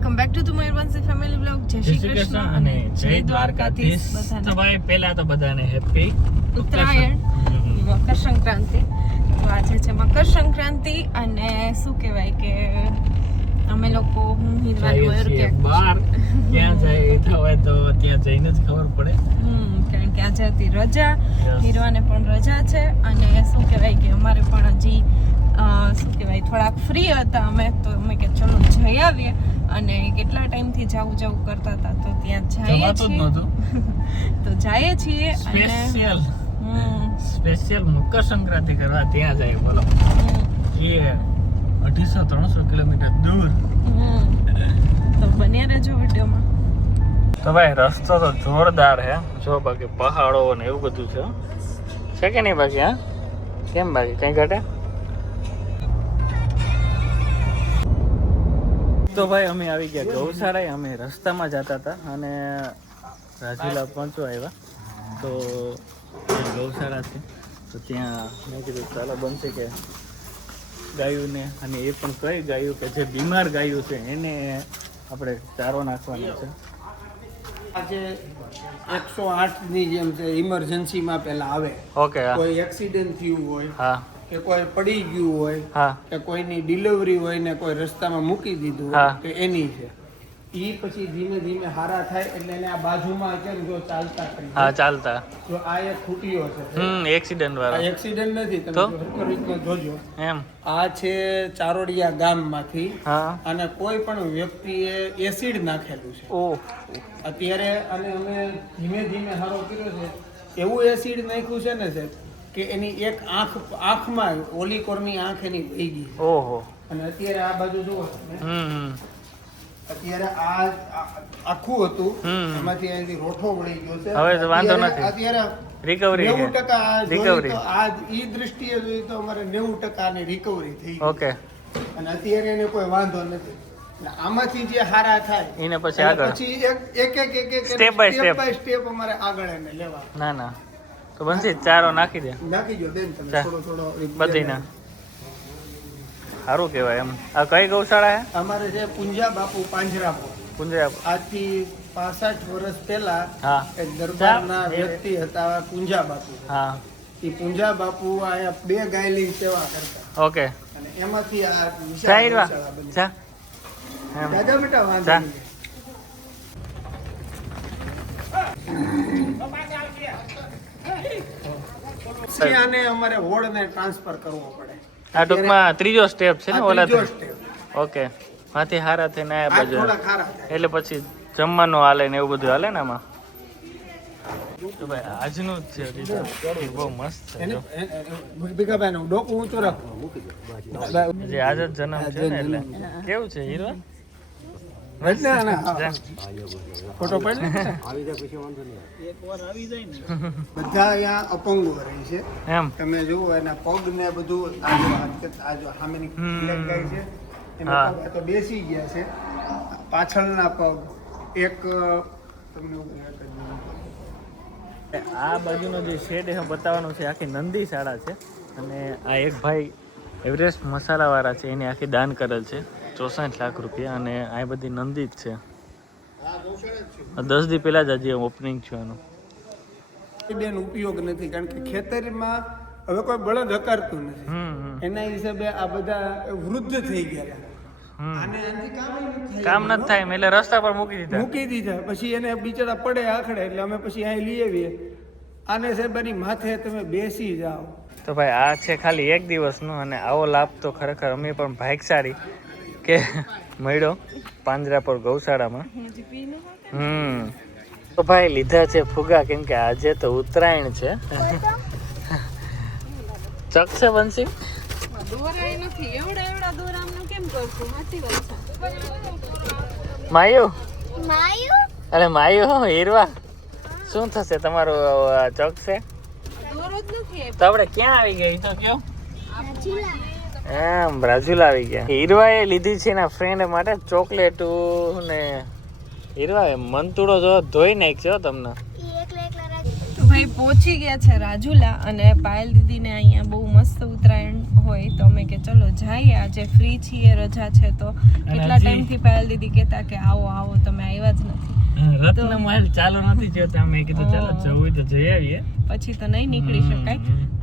Welcome back to my Vanshi family blog Jai Shri Krishna અને જય દ્વારકાધીશ. તો ભાઈ પહેલા તો બધાને હેપી ઉત્તરાયણ. મકર સંક્રાંતિ. તો આજે છે મકર સંક્રાંતિ અને શું કહેવાય કે અમે લોકો હું હિરવાન મયુર કે બાર ક્યાં જાય હોય તો ત્યાં જઈને જ ખબર પડે. હમ કારણ કે આજે હતી રજા. હિરવાને પણ રજા છે. અને શું કહેવાય કે અમારે પણ હજી શું કહેવાય થોડાક ફ્રી હતા અમે તો અમે કે ચલો જઈ આવીએ. અને કેટલા ટાઈમથી જાવું જાવું કરતા હતા તો ત્યાં જઈએ છીએ. તો જઈએ છીએ અને સ્પેશિયલ હમ, સ્પેશિયલ મકર સંક્રાંતિ કરવા ત્યાં જાય બોલો. એ અઢીસો ત્રણસો કિલોમીટર દૂર. તો બન્યા રહેજો વિડીયોમાં. તો ભાઈ રસ્તો તો જોરદાર હે જો બાકી પહાડો ને એવું બધું છે. છે કે નહીં બાકી હા? કેમ બાકી? કઈ ઘટે? તો ભાઈ અમે આવી ગયા ગૌશાળાએ અમે રસ્તામાં જતા હતા અને રાજુલા પહોંચવા આવ્યા. તો ગૌશાળા છે. તો ત્યાં મેં કીધું ચાલો બનશે કે ગાયોને? અને એ પણ કઈ ગાયું કે જે બીમાર ગાયું છે એને આપણે ચારો નાખવાનો છે. આજે એકસો આઠની જેમ છે ઇમરજન્સીમાં પેલા આવે. ઓકે કોઈ એક્સિડન્ટ થયું હોય હા. કે કોઈ પડી ગયું હોય કે કોઈની ડિલિવરી હોય ને કોઈ રસ્તામાં મૂકી દીધું હોય તો એની છે. ઈ પછી ધીમે ધીમે હારા થાય એટલે એને આ બાજુમાં કેમ જો ચાલતા કરી હા ચાલતા. જો આ એક ખૂટીઓ છે. હમ એક્સિડન્ટ આ એક્સિડન્ટ નથી તમે? સરખી જોજો. એમ. આ છે ચારોડિયા ગામમાંથી. હા. અને કોઈ પણ વ્યક્તિએ એસિડ નાખેલું છે. ઓહ. અત્યારે અને અમે ધીમે ધીમે હારો કર્યો છે. એવું એસિડ નાખ્યું છે ને સાહેબ કે એની એક આંખ આંખમાં ઓલી કોરની આંખ એની વહી ગઈ ઓહો. અને અત્યારે આ બાજુ જુઓ હમ. અત્યારે આ આખું હતું. એમાંથી અહીંથી રોઠો વળી ગયો છે. હવે વાંધો નથી. અત્યારે રિકવરી નેવું ટકા. તો આ ઈ દ્રષ્ટિએ જોઈએ તો અમારે નેવું ટકાની રિકવરી થઈ ઓકે અને અત્યારે એને કોઈ વાંધો નથી. આમાંથી જે હારા થાય એને પછી આગળ. પછી એક એક એક એક Step by બાય સ્ટેપ અમારે આગળ એને લેવા. ના ના. તો બનશે ચારો નાખી દે. નાખી દો બેન તમે થોડો થોડો બધી ના સારું કહેવાય એમ. આ કઈ ગૌશાળા હે? અમારે છે પુંજા બાપુ પાંજરાપો. પુંજરા આજથી પાસઠ વર્ષ પહેલા હા. એક દરબારના વ્યક્તિ હતા પુંજા બાપુ. હા. એ પુંજા બાપુ આ બે ગાયલી સેવા કરતા. ઓકે. અને એમાંથી આ વિશાળ ગૌશાળા બની. દાદા બેટા વાંધો ચા. નહીં. પછી આને અમારે વોર્ડને ટ્રાન્સફર કરવો પડે. આ ટૂંકમાં ત્રીજો સ્ટેપ છે ને ઓલા ઓકે. માથી હારા થઈને આ બાજુ. એટલે પછી જમવાનું હાલે ને એવું બધું હાલે ને આમાં? તો ભાઈ આજનું જ છે. બહુ મસ્ત છે એને જો. એ- એ- ભીખાભાઈ નું ડોકું ઊંચું રાખો. જે જ જન્મ છે ને એટલે. કેવું છે બધા અહીંયા અપંગો રહે છે. એમ. તમે જુઓ એના પગ ને બધું આ જો સામેની. છે. એના પગ તો બેસી ગયા છે. પાછળના પગ. એક તમને આ બાજુનો જે શેડ એ બતાવવાનો છે આખી નંદી શાળા છે. અને આ એક ભાઈ એવરેસ્ટ મસાલાવાળા છે એની આખી દાન કરેલ છે. ચોસઠ લાખ રૂપિયા અને આ બધી નંદી જ છે દસ દી પહેલા જ હજી ઓપનિંગ છે એનું. બેન ઉપયોગ નથી કારણ કે ખેતરમાં હવે કોઈ બળદ હકારતું નથી. એના હિસાબે આ બધા વૃદ્ધ થઈ ગયા. કામ નથી થાય. એટલે રસ્તા પર મૂકી દીધા. મૂકી દીધા. પછી એને બિચારા પડે આખડે એટલે અમે પછી અહીં લઈ આવીએ. આને સાહેબ એની માથે તમે બેસી જાઓ. તો ભાઈ આ છે ખાલી એક દિવસનું અને આવો લાભ તો ખરેખર અમે પણ ભાગશાળી. કે મળ્યો પાંજરા પર ગૌશાળામાં? હમ. તો ભાઈ લીધા છે ફુગા, કેમ કે આજે તો ઉત્તરાયણ છે. ચકશે બનશી માયુ? અરે માયુ હીરવા. શું થશે તમારું ચકશે તો આપણે ક્યાં આવી ગઈ? તો કયો? રાજુલા બ્રાઝિલ આવી ગયા. હીરવાએ લીધી છે એના ફ્રેન્ડ માટે ચોકલેટ ને હીરવાએ મંતુડો જો ધોઈ નાખ્યો તમને. ઈ એકલા એકલા રાજ ભાઈ પહોંચી ગયા છે રાજુલા અને પાયલ દીદીને અહીંયા બહુ મસ્ત ઉત્તરાયણ હોય તો અમે કે ચલો જઈએ. આજે ફ્રી છીએ રજા છે તો. કેટલા ટાઈમથી પાયલ દીદી કહેતા કે આવો આવો તમે આવ્યા જ નથી. રત્ન મહેલ ચાલુ નથી થયો મેં કીધું ચાલો. જવું તો જઈ આવીએ. પછી તો નહીં નીકળી શકાય.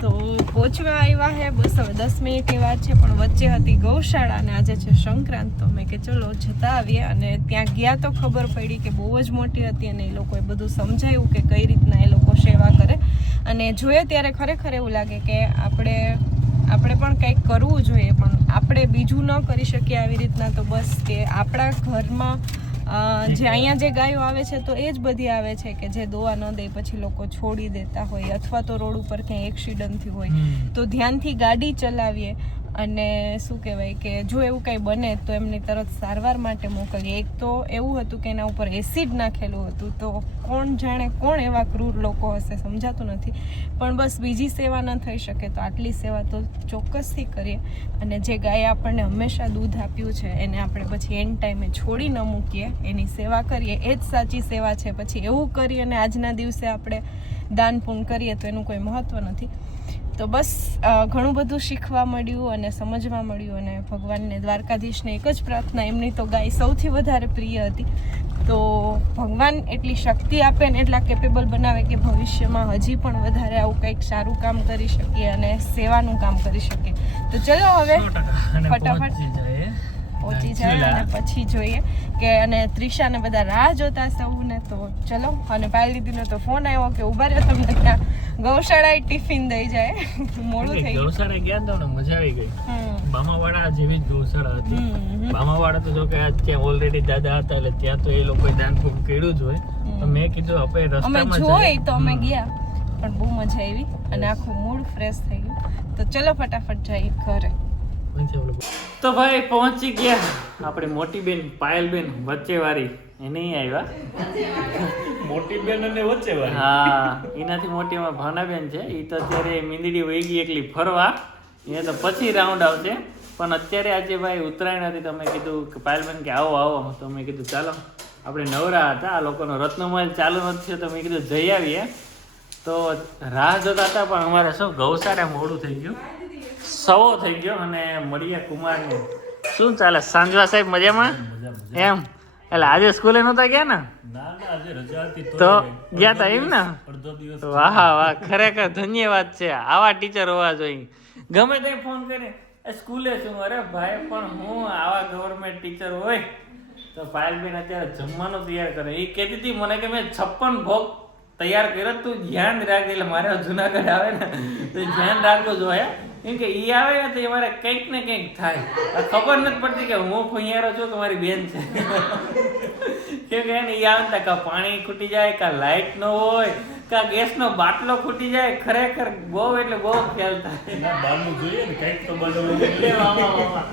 તો પહોંચવા આવ્યા હે બસ હવે દસ મિનિટ વાત છે પણ વચ્ચે હતી ગૌશાળા અને આજે છે સંક્રાંત. તો મેં કે ચલો જતા આવીએ અને ત્યાં ગયા તો ખબર પડી કે બહુ જ મોટી હતી અને એ લોકોએ બધું સમજાયું કે કઈ રીતના એ લોકો સેવા કરે. અને જોઈએ ત્યારે ખરેખર એવું લાગે કે આપણે આપણે પણ કંઈક કરવું જોઈએ પણ આપણે બીજું ન કરી શકીએ આવી રીતના તો બસ કે આપણા ઘરમાં જે અહીંયા જે ગાયો આવે છે તો એ જ બધી આવે છે કે જે દોવા ન દે પછી લોકો છોડી દેતા હોય અથવા તો રોડ ઉપર ક્યાંય એક્સિડન્ટથી હોય. તો ધ્યાનથી ગાડી ચલાવીએ. અને શું કહેવાય કે જો એવું કંઈ બને તો એમની તરત સારવાર માટે મોકલીએ. એક તો એવું હતું કે એના ઉપર એસિડ નાખેલું હતું, તો કોણ જાણે કોણ એવા ક્રૂર લોકો હશે સમજાતું નથી. પણ બસ બીજી સેવા ન થઈ શકે તો આટલી સેવા તો ચોક્કસથી કરીએ. અને જે ગાયે આપણને હંમેશા દૂધ આપ્યું છે, એને આપણે પછી એન્ડ ટાઈમે છોડી ન મૂકીએ. એની સેવા કરીએ, એ જ સાચી સેવા છે. પછી એવું કરી અને આજના દિવસે આપણે દાન પૂન કરીએ તો એનું કોઈ મહત્ત્વ નથી. તો બસ ઘણું બધું શીખવા મળ્યું અને સમજવા મળ્યું અને ભગવાનને દ્વારકાધીશને એક જ પ્રાર્થના એમની તો ગાય સૌથી વધારે પ્રિય હતી. તો ભગવાન એટલી શક્તિ આપે ને એટલા કેપેબલ બનાવે કે ભવિષ્યમાં હજી પણ વધારે આવું કંઈક સારું કામ કરી શકીએ અને સેવાનું કામ કરી શકીએ. તો ચલો હવે. ફટાફટ. પહોંચી જાય અને પછી જોઈએ કે અને ત્રિશાને બધા રાહ જોતા સૌને તો ચલો. અને પાયલ દીદીનો તો ફોન આવ્યો કે ઊભા રહ્યો તમને ત્યાં. ગૌશાળાએ ટિફિન દઈ જાય. મોડું થઈ ગયું. ગૌશાળા ગયા તો મજા આવી ગઈ. બામાવાડા જેવી જ ગૌશાળા હતી. બામાવાડા તો જો કે ત્યાં ઓલરેડી દાદા હતા એટલે ત્યાં તો એ લોકોએ દાન ખૂબ કર્યું જ હોય. તો મેં કીધું આપણે અમે જોઈ તો અમે ગયા પણ બહુ મજા આવી અને આખું મૂડ ફ્રેશ થઈ ગયું. તો ચલો ફટાફટ જઈએ ઘરે. તો ભાઈ પહોંચી ગયા. આપણે મોટી બેન પાયલ બેન વચ્ચે વાળી એ નહીં આવ્યા? મોટી બેન અને વચ્ચે વાળી હા એનાથી મોટી અમારા ભાવનાબેન છે. એ તો અત્યારે મીંદડી વહી ગઈ એકલી ફરવા. એ તો પછી રાઉન્ડ આવશે. પણ અત્યારે આજે ભાઈ ઉત્તરાયણ હતી તમે કીધું કે પાયલબેન કે આવો આવો. તો મેં કીધું ચાલો. આપણે નવરા હતા. આ લોકોનો રત્નમહેલ ચાલુ નથી થયો તો મેં કીધું જઈ આવીએ. તો રાહ જોતા હતા પણ અમારે શું ગૌશાળા મોડું થઈ ગયું. સવો થઈ ગયો અને મળીએ કુમારને. શું ચાલે? સાંજવા સાહેબ મજામાં? એમ. એટલે આજે સ્કૂલે નહોતા ગયા ને? તો ગયા તા એમ ને? વાહ વાહ ખરેખર ધન્યવાદ છે. આવા ટીચર હોવા જોઈએ. ગમે તે ફોન કરે સ્કૂલે છું. અરે ભાઈ પણ હું આવા ગવર્મેન્ટ ટીચર હોય તો પાયલબેન અત્યારે જમવાનું તૈયાર કરે. એ કહેતી હતી મને કે મેં છપ્પન ભોગ તૈયાર કર્યો તું. ધ્યાન રાખજે એટલે મારે જુનાગઢ આવે ને. તો ધ્યાન રાખવું જોઈએ કેમ કે એ આવે ને તો એ મારે કંઈક ને કંઈક થાય. ખબર નથી પડતી કે હું ફુંયારો છું કે મારી બેન છે. કેમ કે એને ઈ આવે ને કાં પાણી ખૂટી જાય કાં લાઇટ ન હોય કાં ગેસનો બાટલો ખૂટી જાય ખરેખર બહુ એટલે બહુ ખ્યાલ થાય. બાનું જોઈએ ને કંઈક તો વાહ.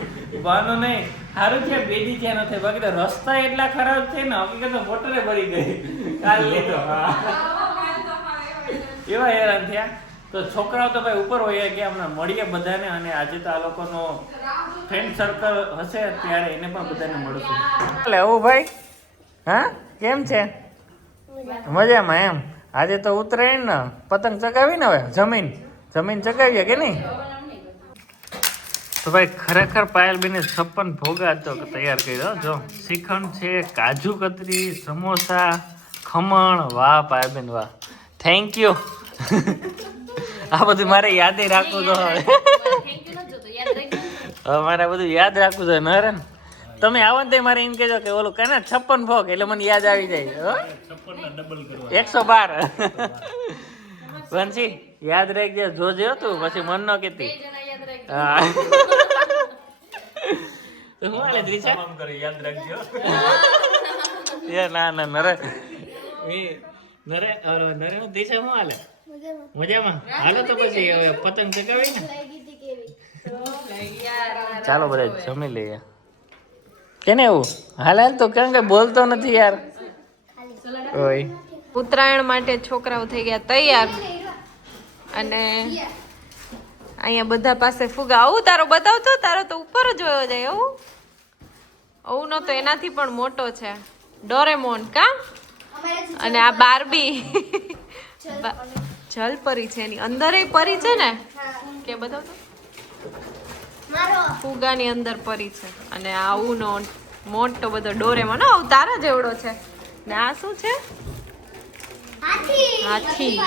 બાનું નહીં સારું છે બેડી છે નથી બાકી તો રસ્તા એટલા ખરાબ છે ને હકીકત મોટરે ભરી ગઈ. કાલ લીધો હા. એવા હેરાન થયા. તો છોકરાઓ તો ભાઈ ઉપર હોય કે અમને મળીએ બધાને અને આજે તો આ લોકોનો ફ્રેન્ડ સર્કલ હશે ત્યારે એને પણ બધાને મળશું. એટલે એવું ભાઈ. હા? કેમ છે? મજામાં એમ. આજે તો ઉતરાયણ ને. પતંગ ચગાવી ને હવે? જમીન. જમીન ચગાવીએ કે નહીં? તો ભાઈ ખરેખર પાયલબેને છપ્પન ભોગા તો તૈયાર કર્યો જો, શ્રીખંડ છે, કાજુ કતરી, સમોસા, ખમણ. વાહ પાયલબેન વાહ. થેન્ક યુ આ બધું મારે યાદ રાખવું તો હવે. મારે બધું યાદ રાખવું છે નરેન તમે આવો ને મારે એમ કહેજો કે ઓલું કે છપ્પન ભોગ એટલે મને યાદ આવી જાય. હો? છપ્પનના ડબલ કરવા એકસો બાર. વંશી યાદ રાખજે જોજે તું પછી મન ન કેતી હા. તો હાલે દ્રિશા યાદ રાખજો. ના ના નરે. નરે નરે દિશા શું હાલે? મજામાં? હાલો તો પછી હવે પતંગ ચગાવી ને? ચાલો બધા જમી લઈએ. કેને એવું હાલ હાલ તો કેમ કે બોલતો નથી યાર. ઓય. ઉત્તરાયણ માટે છોકરાઓ થઈ ગયા તૈયાર. અને અહીંયા બધા પાસે ફુગા. આવું તારો બતાવતો? તારો તો ઉપર જ જોયો જાય આવું આવું નો તો એનાથી પણ મોટો છે. ડોરેમોન કા? અને આ બારબી. બા- જલપરી છે એની અંદર એ પરી છે ને? કે બતાવ તો. મારો. ફુગાની અંદર પરી છે. અને આવું નો મોટો બધો ડોરેમાં ને આવું તારા જેવડો છે. ને આ શું છે? હાથી. હાથી.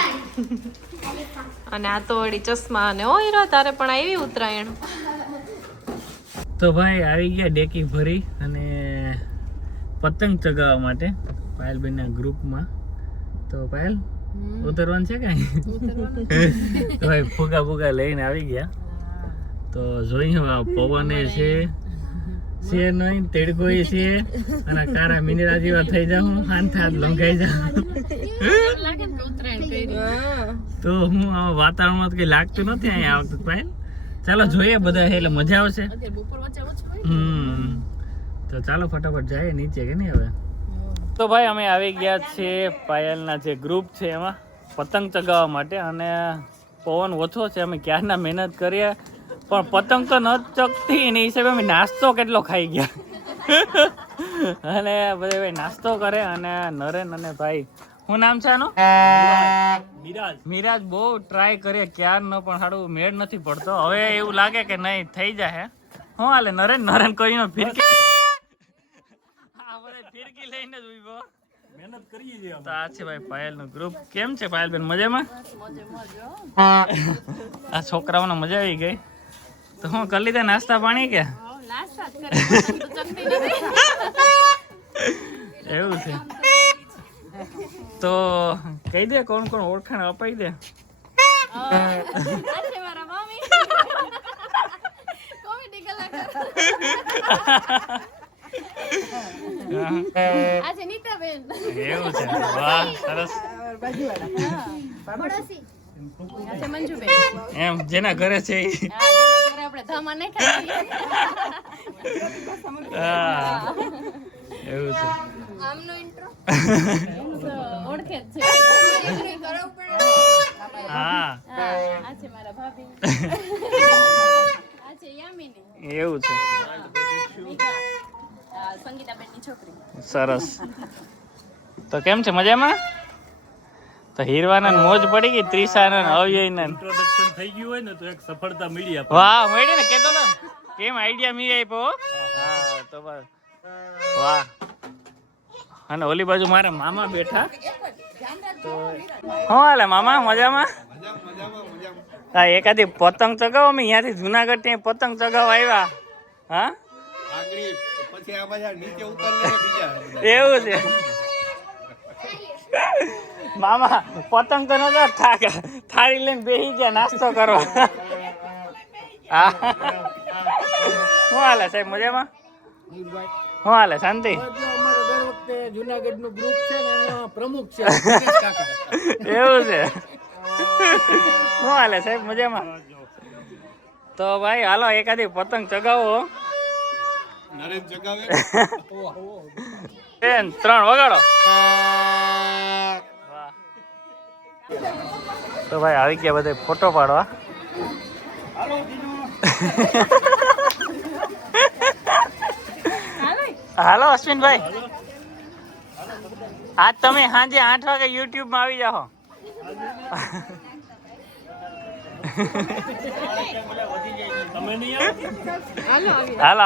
અને આ તો વળી ચશ્મા અને ઓ હીરો તારે પણ આવી ઉત્તરાયણ. તો ભાઈ આવી ગયા ડેકી ભરી અને પતંગ ચગાવવા માટે પાયલબેનના ગ્રુપમાં તો પાયલ ઉતરવાનું છે કાંઈ? તો ભાઈ ફુગા ફુગા લઈને આવી ગયા. તો જોયું પવન છે. છે નહીં તેડકો છે. અને કારા મિનિરા જેવા થઈ જાઉં હાથ લંઘાઈ જાઉં. તો હું આ વાતાવરણમાં કઈ લાગતું નથી અહીંયા આવતું પાયલ ચાલો જોઈએ બધા એટલે મજા આવશે. હમ. તો ચાલો ફટાફટ જાય નીચે કે નહીં હવે? તો ભાઈ અમે આવી ગયા છીએ પાયલના જે ગ્રુપ છે એમાં પતંગ ચગાવવા માટે. અને પવન ઓછો છે અમે ક્યારના મહેનત કરીએ. પણ પતંગ તો ન ચગતી એની હિસાબે અમે નાસ્તો કેટલો ખાઈ ગયા. અને બધા ભાઈ નાસ્તો કરે અને નરેન અને ભાઈ શું નામ છે આનું? મિરાજ. મિરાજ બહુ ટ્રાય કરીએ ક્યારનો પણ સારું મેળ નથી પડતો. હવે એવું લાગે કે નહીં થઈ જાય હું? હાલે? નરેન નરેન કોઈનો ફિરકી? બધા ફિરકી લઈને જ ઊભો મહેનત કરીએ છીએ તો આ છે ભાઈ પાયલનું ગ્રુપ કેમ છે પાયલ બેન મજામાં? આ છોકરાઓને મજા આવી ગઈ. તો હું કરી લીધા નાસ્તા પાણી કે? એવું છે. તો કહી દે કોણ કોણ ઓળખાણ અપાઈ દે. આજે નીતાબેન. એવું છે. વાહ સરસ. એમ જેના ઘરે છે ઈ. આપણે ધામા નહીં ખાઈ હા. એવું છે. આમનો ઇન્ટ્રો ઓળખે જ હા. આ છે મારા ભાભી. આ છે યામિની. એવું છે. સંગીતાબેનની છોકરી. સરસ. તો કેમ છે? મજામાં? તો હીરવાના મોજ પડી ગઈ ત્રિશાના ને અવ્યયના ને. ઇન્ટ્રોડક્શન થઈ ગયું હોય ને તો એક સફળતા મળી આપણને વાહ મળી ને? કેતો તો. કેમ આઈડિયા મી આપ્યો હા તો બસ. વાહ. અને ઓલી બાજુ મારા મામા બેઠા. તો હું હાલે મામા? મજામાં? હા એકાદી પતંગ ચગાવો. અમે અહીંયાથી જુનાગઢ ત્યાં પતંગ ચગાવવા આવ્યા. હા? આગળ. પછી આ બધા નીચે ઉતરલે બીજા એવું છે. મામા પતંગ તો નતા થાક. થાળી લઈને બેસી ગયા નાસ્તો કરવા. હા. શું હાલે સાહેબ મજામાં? શું હાલે શાંતિ? અમારો જુનાગઢનું ગ્રુપ છે ને એનો પ્રમુખ છે. એવું છે. શું હાલે સાહેબ મજામાં? તો ભાઈ હાલો એકાદી પતંગ ચગાવો ત્રણ વગાડો. તો ભાઈ, આવી ગયા બધા ફોટો પાડવા. હાલો, અશ્વિનભાઈ. આજ તમે સાંજે આઠ વાગે યુટ્યુબમાં આવી જાઓ. હાલ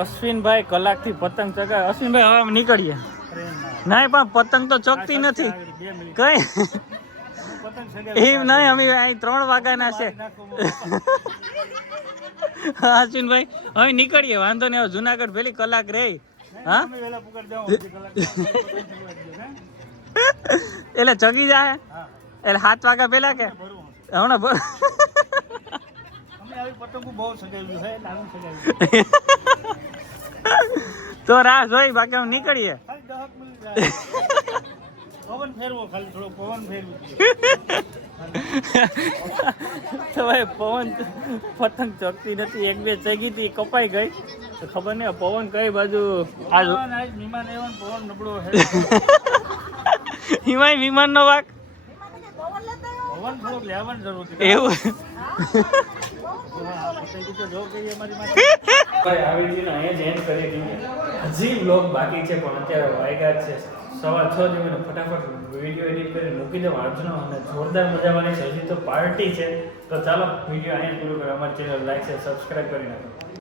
અશ્વિનભાઈ કલાકથી પતંગ ચગાવે. અશ્વિનભાઈ, હવે નીકળીએ. નહીં પણ પતંગ તો ચોકતી નથી. કઈ? એમ નહીં અમે અહીં ત્રણ વાગ્યાના છે. અશ્વિનભાઈ, હવે નીકળીએ. વાંધો નહીં, હવે જુનાગઢ પેલી કલાક રહી. હા? એટલે ચગી જાય એટલે સાત વાગ્યા પેલા કે? હમણાં ભર- તો રાહ જોઈ બાકી હું નીકળીએ. પવન ફેરવો ખાલી થોડો પવન ફેરવું તો ભાઈ પવન પતંગ ચગતી નથી એક બે ચગી હતી કપાઈ ગઈ. તો ખબર નહીં પવન કઈ બાજુ પવન નબળો હિમાય વિમાનનો વાક. પવન લેવાની જરૂર છે એવું. હજી બ્લોગ બાકી છે પણ અત્યારે વાયગા છે. સવા છ જેવીને ફટાફટ વીડિયો એડિટ કરી મૂકી દઉં આજનો અને જોરદાર મજાવાની છે તો પાર્ટી છે. તો ચાલો વીડિયો અહીંયા પૂરું કરો. અમારી ચેનલ લાઈક છે સબસ્ક્રાઈબ કરી નાખો.